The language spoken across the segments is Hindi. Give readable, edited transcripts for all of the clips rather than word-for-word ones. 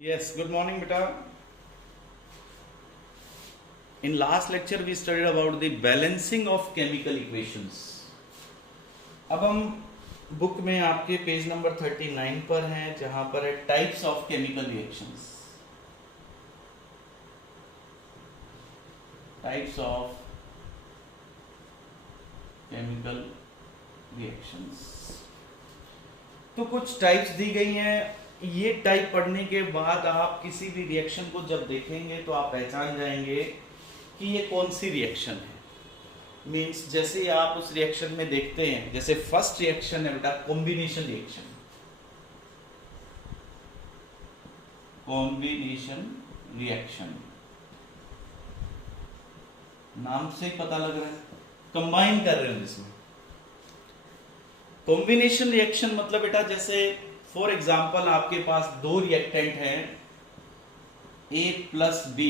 Yes, good morning, beta. In last lecture, we studied about the balancing of chemical equations. अब हम बुक में आपके पेज नंबर 39 पर हैं, जहां पर है types of chemical reactions. Types of chemical reactions. तो कुछ टाइप्स दी गई हैं. ये टाइप पढ़ने के बाद आप किसी भी रिएक्शन को जब देखेंगे तो आप पहचान जाएंगे कि ये कौन सी रिएक्शन है. मींस जैसे आप उस रिएक्शन में देखते हैं, जैसे फर्स्ट रिएक्शन है बेटा कॉम्बिनेशन रिएक्शन. कॉम्बिनेशन रिएक्शन नाम से ही पता लग रहा है, कंबाइन कर रहे हो जिसमें. कॉम्बिनेशन रिएक्शन मतलब बेटा जैसे फॉर एग्जाम्पल आपके पास दो रिएक्टेंट हैं A plus B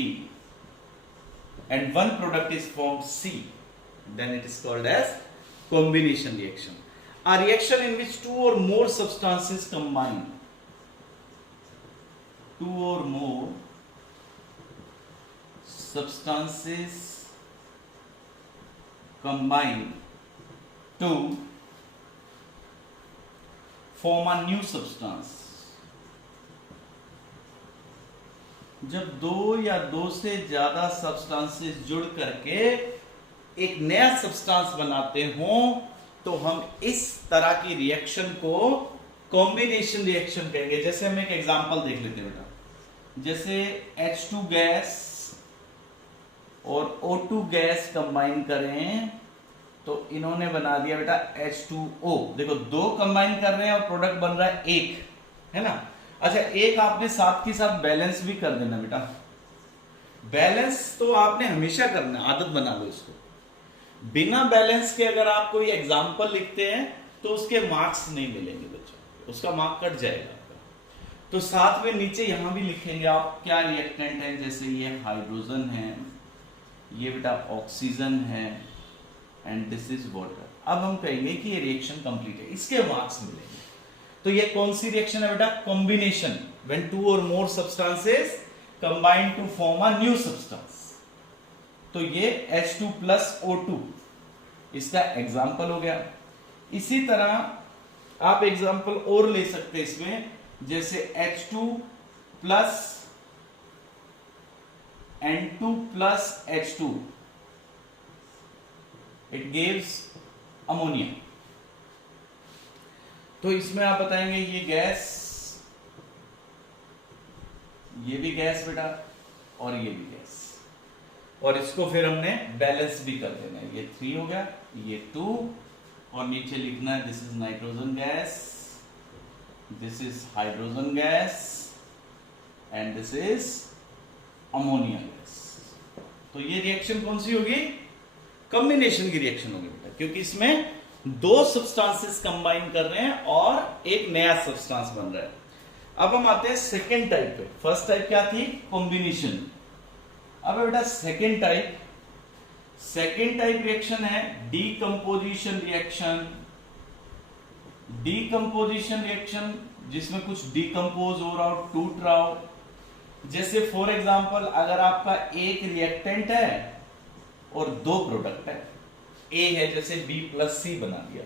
and one product is formed C, then it is called as combination reaction. A reaction in which two or more substances combine. Two or more substances combine to form a new substance. जब दो या दो से ज्यादा सब्सटेंसेस जुड़ करके एक नया सब्सटेंस बनाते हों तो हम इस तरह की रिएक्शन को कॉम्बिनेशन रिएक्शन कहेंगे. जैसे हम एक एग्जांपल देख लेते हैं बेटा. जैसे H2 गैस और O2 गैस कंबाइन करें तो इन्होंने बना दिया बेटा H2O. देखो दो कंबाइन कर रहे हैं और प्रोडक्ट बन रहा है एक, है ना. अच्छा, एक आपने साथ के साथ बैलेंस भी कर देना बेटा. बैलेंस तो आपने हमेशा करना, आदत बना लो इसको. बिना बैलेंस के अगर आप कोई एग्जांपल लिखते हैं तो उसके मार्क्स नहीं मिलेंगे बच्चों, उसका मार्क कट जाएगा आपका. तो साथ में नीचे यहां भी लिखेंगे आप क्या रिएक्टेंट है. जैसे ये हाइड्रोजन है, ये बेटा ऑक्सीजन है एंड दिस इज वाटर. अब हम कहेंगे कि ये रिएक्शन कंप्लीट है, इसके मार्क्स मिलेंगे. तो ये कौन सी रिएक्शन है बेटा? Combination. When two or more substances combine to form a new substance. तो ये H2 प्लस O2 इसका एग्जाम्पल हो गया. इसी तरह आप एग्जाम्पल और ले सकते हैं इसमें. जैसे H2 plus N2 plus H2 it gives ammonia. तो इसमें आप बताएंगे ये गैस, ये भी गैस बेटा और ये भी गैस, और इसको फिर हमने बैलेंस भी कर देना है. ये 3 हो गया, ये 2, और नीचे लिखना है this is nitrogen gas, this is hydrogen gas and this is ammonia gas. तो ये रिएक्शन कौन सी होगी? कॉम्बिनेशन की रिएक्शन होगी बेटा, क्योंकि इसमें दो सब्सटेंसेस कंबाइन कर रहे हैं और एक नया सब्सटेंस बन रहा है. अब हम आते हैं सेकेंड टाइप पे. फर्स्ट टाइप क्या थी? कॉम्बिनेशन. अब बेटा second type. Second type reaction है डीकंपोजिशन रिएक्शन. डीकंपोजिशन रिएक्शन जिसमें कुछ डीकंपोज हो रहा हो, टूट रहा हो. जैसे फॉर एग्जांपल अगर आपका एक रिएक्टेंट है और दो प्रोडक्ट है, A है जैसे B प्लस C बना दिया.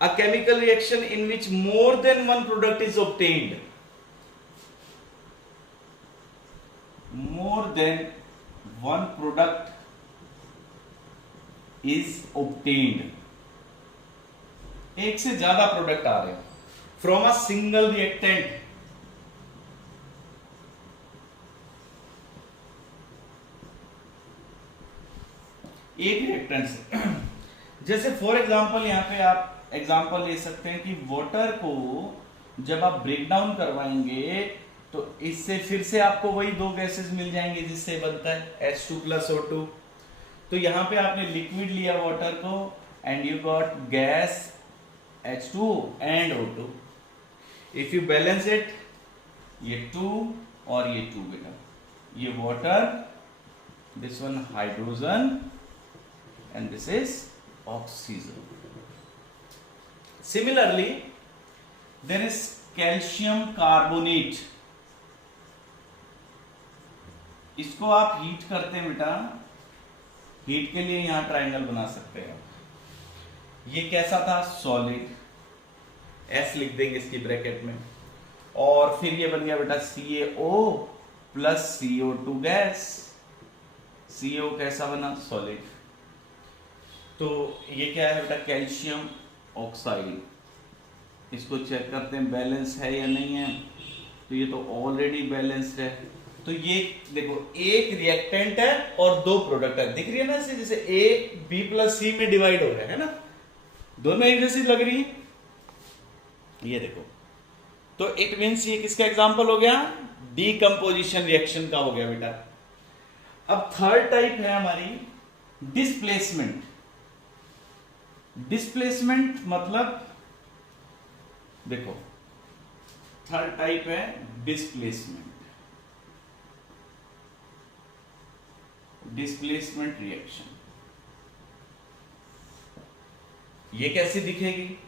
A chemical reaction in which more than one product is obtained. More than one product is obtained. एक से ज्यादा प्रोडक्ट आ रहे हैं from a single reactant. एक रिएक्टेंट से. जैसे फॉर एग्जांपल यहां पे आप एग्जांपल ले सकते हैं कि वाटर को जब आप ब्रेक डाउन करवाएंगे तो इससे फिर से आपको वही दो गैसेस मिल जाएंगे जिससे बनता है H2 प्लस O2. तो यहां पे आपने लिक्विड लिया वाटर को and you got gas H2 and O2. If you balance it, ये 2 और ये 2 बेटा, ये water, this one hydrogen and this is oxygen. Similarly, there is calcium carbonate, इसको आप हीट करते हैं बेटा, हीट के लिए यहां ट्रायंगल बना सकते हैं। ये कैसा था? सॉलिड, एस लिख देंगे इसकी ब्रैकेट में, और फिर ये बन गया बेटा CaO plus CO2 gas. CO कैसा बना? सॉलिड। तो ये क्या है बेटा? Calcium oxide. इसको चेक करते हैं बैलेंस है या नहीं है, तो ये तो ऑलरेडी बैलेंस्ड है। तो ये देखो एक रिएक्टेंट है और दो प्रोडक्ट है, दिख रही है ना इसे, जैसे A B प्लस C में डिवाइड हो रहा है ना, दोनों एक जैसी लग रही है, ये देखो। तो इट मींस ये किसका एग्जांपल हो गया? डीकंपोजिशन रिएक्शन का हो गया बेटा। अब थर्ड टाइप है हमारी डिस्प्लेसमेंट। डिस्प्लेसमेंट मतलब देखो, थर्ड टाइप है डिस्प्लेसमेंट। डिस्प्लेसमेंट रिएक्शन ये कैसे दिखेगी?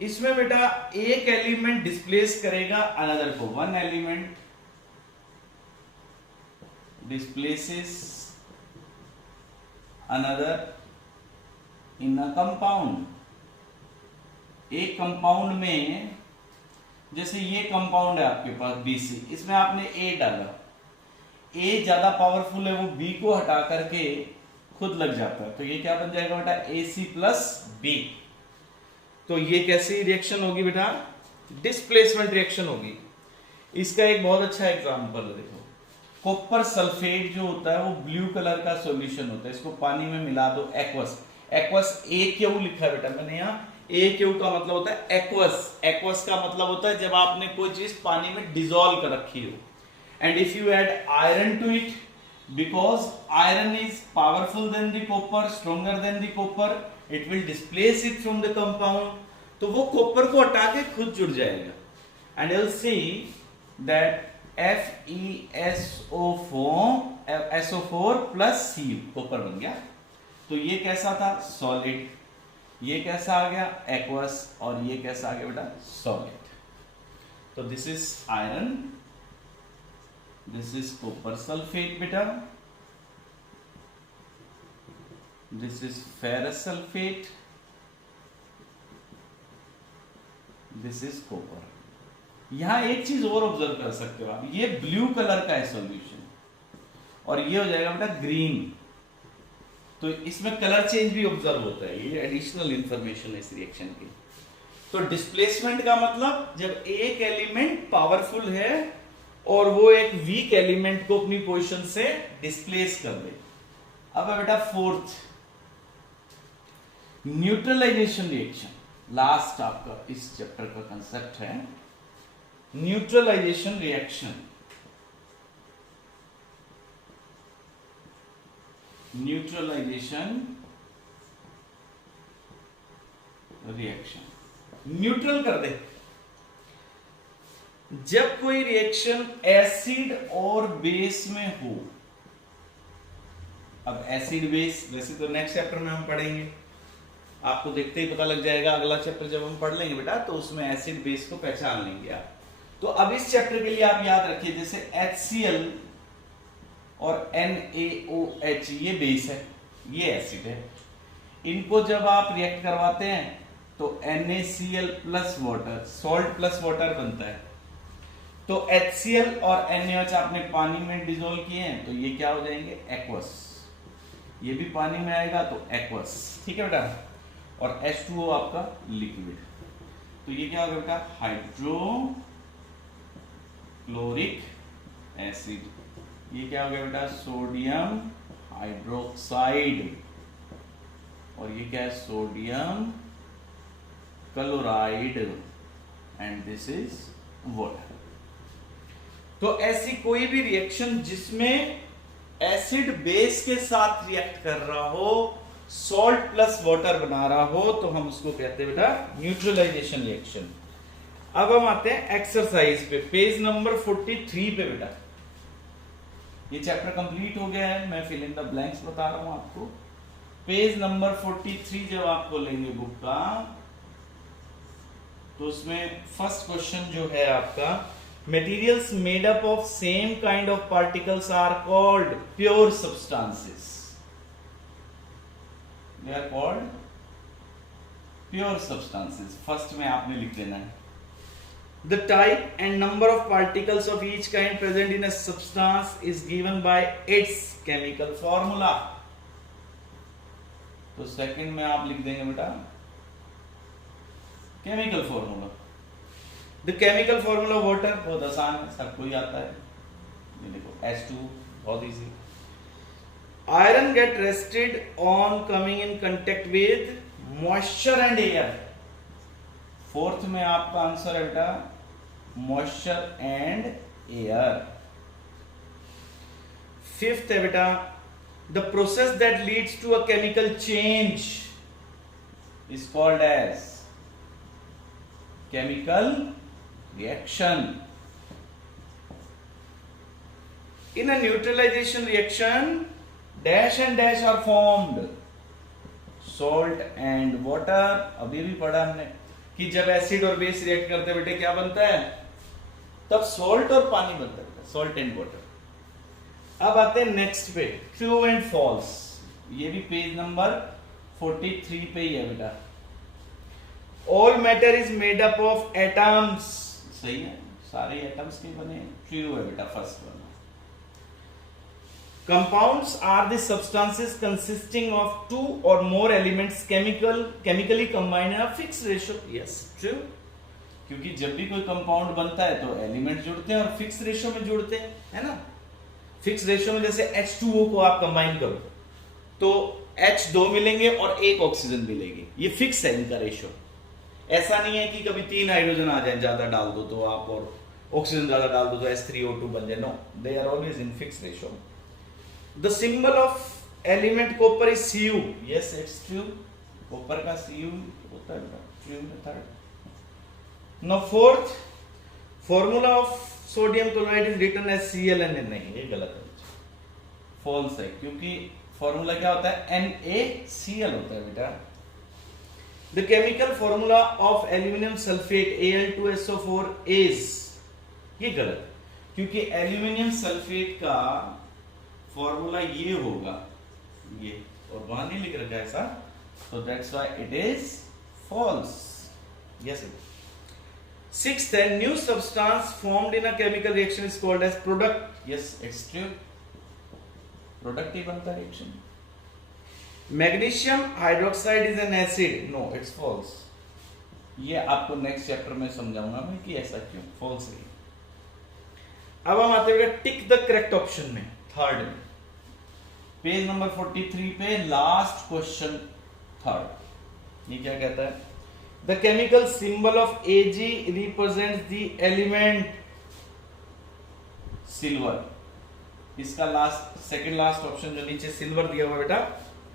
इसमें बेटा एक एलिमेंट डिस्प्लेस करेगा अनदर को। One element displaces another in a compound. एक कंपाउंड में, जैसे ये कंपाउंड है आपके पास BC, इसमें आपने A डाला, A ज्यादा पावरफुल है, वो B को हटा करके खुद लग जाता है, तो ये क्या बन जाएगा बेटा? AC plus B। तो ये कैसी रिएक्शन होगी बेटा? डिस्प्लेसमेंट रिएक्शन होगी। इसका एक बहुत अच्छा एग्जांपल देखो, कॉपर सल्फेट जो होता है वो ब्लू कलर का सॉल्यूशन होता है, इसको पानी में मिला दो, एक्वस। एक्वस AQ लिखा है बेटा मैंने यहाँ, AQ का मतलब होता है एक्वस। एक्वस का मतलब होता है जब आपने कोई चीज पानी में डिसॉल्व कर रखी हो। And if you add iron to it, because iron is powerful then the copper, stronger then the copper, it will displace it from the compound, तो वो कॉपर को हटा के खुद जुड़ जाएगा। And you'll see that FeSO4 plus Cu copper बन गया। तो ये कैसा था? सॉलिड। ये कैसा आ गया? एक्वस। और ये कैसा आ गया बेटा? सॉलिड। तो this is iron, this is copper sulphate बेटा, this is ferrous sulphate, this is copper. यहां एक चीज और ऑब्जर्व कर सकते हो आप, ये ब्लू कलर का है सॉल्यूशन और ये हो जाएगा बेटा ग्रीन। तो इसमें कलर चेंज भी ऑब्जर्व होता है, ये एडिशनल इंफॉर्मेशन है इस रिएक्शन की। तो डिस्प्लेसमेंट का मतलब जब एक एलिमेंट पावरफुल है और वो एक वीक एलिमेंट को अपनी पोजीशन से डिस्प्लेस कर दे। अब है बेटा फोर्थ, न्यूट्रलाइजेशन रिएक्शन। लास्ट आपका इस चैप्टर का कंसेप्ट है neutralization reaction. Neutralization reaction, neutral कर दे। जब कोई रिएक्शन एसिड और बेस में हो, अब एसिड बेस वैसे तो नेक्स्ट चैप्टर में हम पढ़ेंगे, आपको देखते ही पता लग जाएगा, अगला चैप्टर जब हम पढ़ लेंगे बेटा तो उसमें एसिड बेस को पहचान लेंगे आप। तो अब इस चैप्टर के लिए आप याद रखिए, जैसे HCl और NaOH ये बेस है, ये एसिड है। इनको जब आप रिएक्ट करवाते हैं तो NaCl plus water, salt plus water बनता है। तो HCl और NaOH आपने पानी में डिसॉल्व किए हैं तो ये क्या हो जाएंगे? एक्वस। ये भी पानी में आएगा तो एक्वस, ठीक है बेटा। और H2O आपका लिक्विड, तो ये क्या होगा बेटा? Hydrochloric acid. ये क्या हो गया बेटा? Sodium hydroxide. और ये क्या है? Sodium chloride. And this is water. तो ऐसी कोई भी रिएक्शन जिसमें एसिड बेस के साथ रिएक्ट कर रहा हो, सॉल्ट प्लस वाटर बना रहा हो, तो हम उसको कहते हैं बेटा न्यूट्रलाइजेशन रिएक्शन। अब हम आते हैं एक्सरसाइज पे, पेज नंबर 43 पे बेटा। ये चैप्टर कंप्लीट हो गया है, मैं फिल इन द ब्लैंक्स बता रहा हूं आपको। पेज नंबर 43 जब आपको लेंगे बुक का, तो उसमें फर्स्ट क्वेश्चन जो है आपका, materials made up of same kind of particles are called pure substances. They are called pure substances. First में आपने लिख देना है. The type and number of particles of each kind present in a substance is given by its chemical formula. तो सेकंड में आप लिख देंगे बेटा chemical formula. The chemical formula water बहुत आसान है, सबको ही आता है. ये देखो H2 बहुत easy. Iron get rusted on coming in contact with moisture and air. Fourth में आपका आंसर है बेटा मॉइस्चर एंड एयर. फिफ्थ है बेटा the process that leads to a chemical change is called as chemical reaction. In a neutralization reaction, dash and dash are formed. Salt and water. अभी भी पढ़ा हमने कि जब एसिड और बेस रिएक्ट करते हैं बेटे क्या बनता है, तब सॉल्ट और पानी बनता है, सॉल्ट एंड वाटर. अब आते हैं नेक्स्ट पे, ट्रू एंड फॉल्स. ये भी पेज नंबर 43 पे ही है बेटा. All matter is made up of atoms. सही है, सारे एटम्स के बने. ट्रू है बेटा first one. Compounds are the substances consisting of two or more elements chemically combined in a fixed ratio. Yes, true. क्योंकि जब भी कोई कंपाउंड बनता है तो एलिमेंट जुड़ते हैं और फिक्स रेशियो में जुड़ते हैं, है ना. फिक्स रेशियो में जैसे H2O को आप कंबाइन करो तो H2 मिलेंगे और एक ऑक्सीजन मिलेगी. ये फिक्स है इनका रेशियो. ऐसा नहीं है कि कभी 3 हाइड्रोजन आ जाए, ज्यादा डाल दो तो आप और ऑक्सीजन ज्यादा डाल दो तो H3O2 बन जाए. No, they are always in fix ratio. The symbol of element copper is Cu. Yes, it's true. Copper का Cu होता है true method. Now fourth, formula of sodium chloride is written as ClN. नहीं, ये गलत है, फॉल्स है. क्योंकि फॉर्मूला क्या होता है, NaCl होता है बेटा. The chemical formula of aluminum sulfate Al2SO4 is, ये गलत, क्योंकि एल्यूमिनियम सल्फेट का फॉर्मूला ये होगा, ये, और वहां नहीं लिख रखा है ऐसा, so that's why it is false. Yes. Sixth, a new substance formed in a chemical reaction is called as product. Yes, it's true. Product ही बनता है reaction. Magnesium hydroxide is an acid. No, it's false. ये आपको नेक्स्ट चैप्टर में समझाऊंगा मैं कि ऐसा क्यों. फॉल्स है. अब हम आते हैं टिक द करेक्ट ऑप्शन में. थर्ड में पेज नंबर 43 पे लास्ट क्वेश्चन थर्ड. ये क्या कहता है, the chemical symbol of Ag represents the element silver. इसका लास्ट, सेकंड लास्ट ऑप्शन जो नीचे सिल्वर दिया हुआ बेटा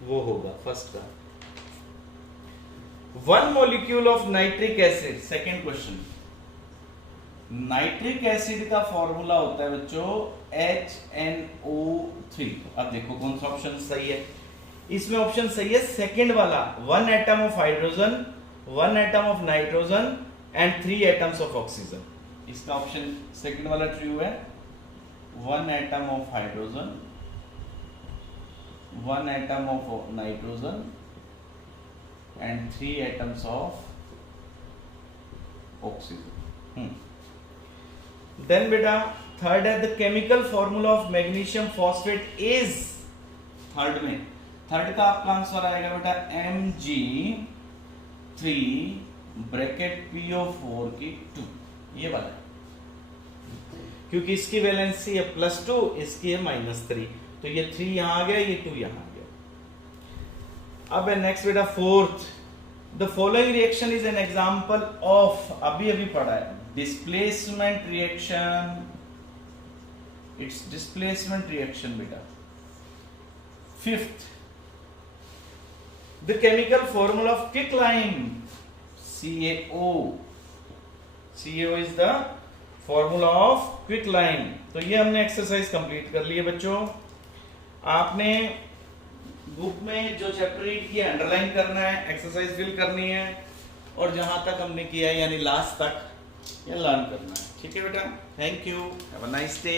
वो होगा फर्स्ट का. One molecule of nitric acid. Second question, nitric acid का फॉर्मूला होता है बच्चों HNO3. अब देखो कौन सा ऑप्शन सही है. इसमें ऑप्शन सही है सेकेंड वाला, 1 atom of hydrogen, 1 atom of nitrogen and 3 atoms of oxygen. इसका ऑप्शन सेकेंड वाला ट्रू है. 1 atom of hydrogen, 1 atom of nitrogen and 3 atoms of oxygen. Then beta third है the chemical formula of magnesium phosphate is. Third में, थर्ड का आपका आंसर आएगा बेटा Mg3 ब्रैकेट PO4 की 2. ये वाला, क्योंकि इसकी वैलेंसी है +2, इसकी है -3, तो ये 3 यहां आ गया, ये 2 यहां आ गया. अब है नेक्स्ट बेटा fourth, the following reaction is an example of, अभी पढ़ा है, displacement reaction. It's displacement reaction बेटा. Fifth, the chemical formula of quicklime CaO. CaO is the formula of quicklime. तो ये हमने एक्सरसाइज कंप्लीट कर ली है बच्चों. आपने बुक में जो चैप्टर रीड किया अंडरलाइन करना है, एक्सरसाइज फिल करनी है और जहां तक हमने किया है यानी लास्ट तक ये लर्न करना है। ठीक है बेटा, thank you, have a nice day.